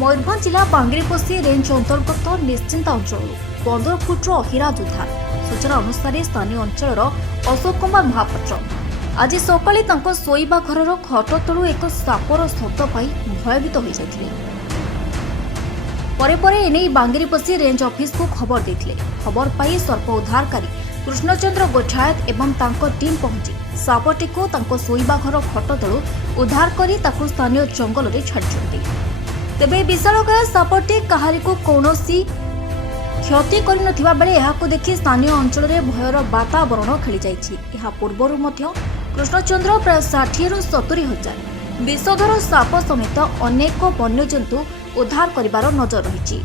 मयूरभंज जिला बांगीरपोशी रेंज अंतर्गत निश्चिंता अंचल 15 फुट्र अहिराज उद्धार। सूचना अनुसार स्थानीय अंचल अशोक कुमार महापात्र आज सकाळे तांको शोइबा घरर खट तलु एक सापर शब्द पाई भयभीत हो जाइथिले। परे परे एने बांगीरपोशी रेंज ऑफिस को खबर देथिले। खबर पाई सर्प उद्धारकारी कृष्णचंद्र गोठायत एवं तांको टीम पहुंची सापटी को तांको शोइबा घर खट तलु उद्धार करी ताकु स्थानीय जंगल रे छाडिछन्ती। तेबे विशालकाय सापटी काहारी को कौनसी क्षति करि नथिबा बेले एहाको देखि स्थानीय अंचल रे भयर वातावरण खेली जाइछि। एहा पूर्वरु मध्य कृष्णचंद्र प्राय 60 रु 70 हजार विषधर साप समेत अनेक वन्यजंतु उद्धार करिबार नजर रहिछि।